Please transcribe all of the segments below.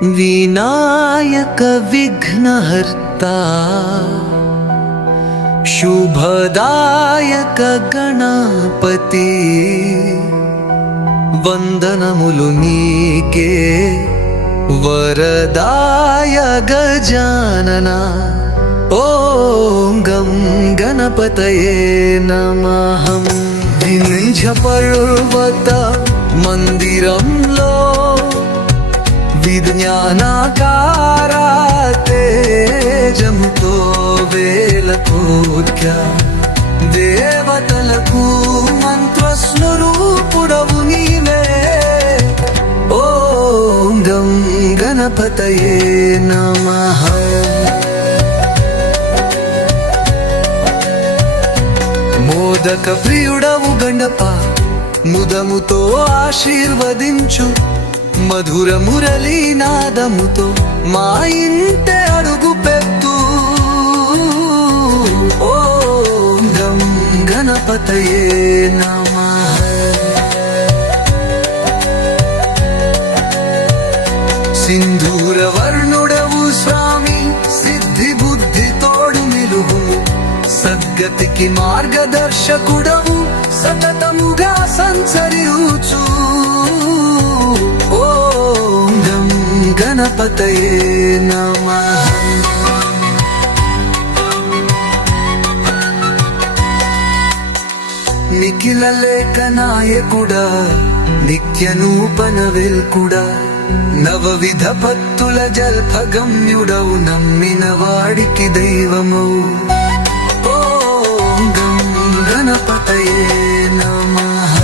వినాయక విఘ్నహర్తా శుభదాయక గణపతి వందనములు నీకే వరదాయ గజానన ఓం గం గణపతయే నమః వింధ్య పర్వత మందిరంలో విజ్ఞానాకార తేజముతో వేలకోట్య దేవతలకు మంత్రస్వరూపుడవు నీవే ఓం గం గణపతయే నమః మోదక ప్రియుడవు గణప ముదముతో ఆశీర్వదించు మధుర మురళీనాదముతో మా ఇంటే అడుగు పెట్టు ఓం గం గణపతయే నమః సింధూర వర్ణుడవు స్వామి సిద్ధి బుద్ధి తోడు నిలువు సద్గతికి మార్గదర్శకుడవు సతతముగా సంచరించు ఓం గం గణపతయే నమః నిఖిల లేఖ నాయకుడా నిత్య నూపన వెల్కుడా నవవిధ భక్తుల జల్పగమ్యుడవు నమ్మిన వాడికి దైవము ఓం గం గణపతయే నమః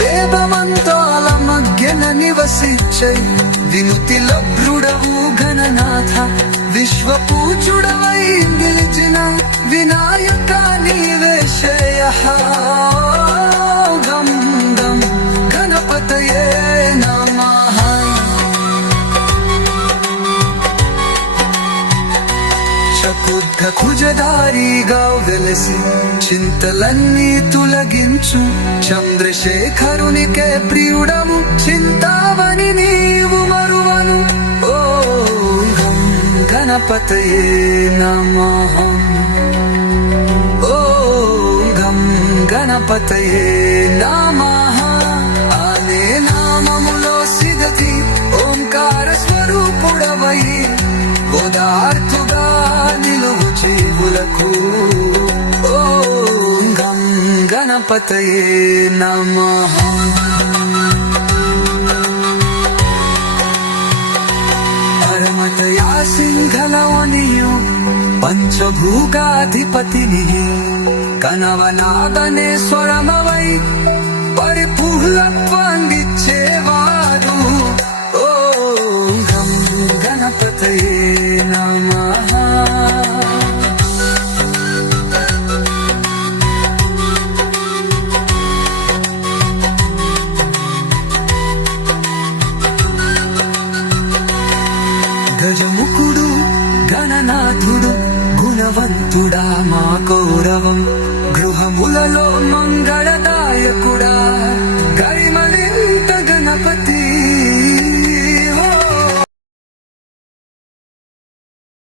వేదమంతాల మధ్యన నివసించై వినుతి లభ్రుడవు గణనాథ విశ్వపూజుడవై గెలిచిన వినాయక నీవే శ్రేయః గం గం గణపతయే నమః చతుర్థ కుజధారిగా వెలసి చింతలన్నీ తొలగించు చంద్రశేఖరునికే ప్రియుడము చింతామణి నీవు మరువను ఓం గం గణపతయే నమః ఓం గం గణపతయే నమః అనే నామములో సిద్ధి ఓంకార స్వరూపుడవై ఓదార్తుగా నిలువు జీవులకు ఓం గం గణపతయే నమః పరమతయా సింహలవనియు పంచభూగాధిపతిని కనవనాదనే స్వరమవై పరిపూర్ణత్వాన్నిచ్చేవాడు ఓం గం గణపతయే నమః గజముఖుడు గణనాథుడు గుణవంతుడా మా గౌరవం గృహములలో మంగళదాయకుడా గరిమలింత గణపతి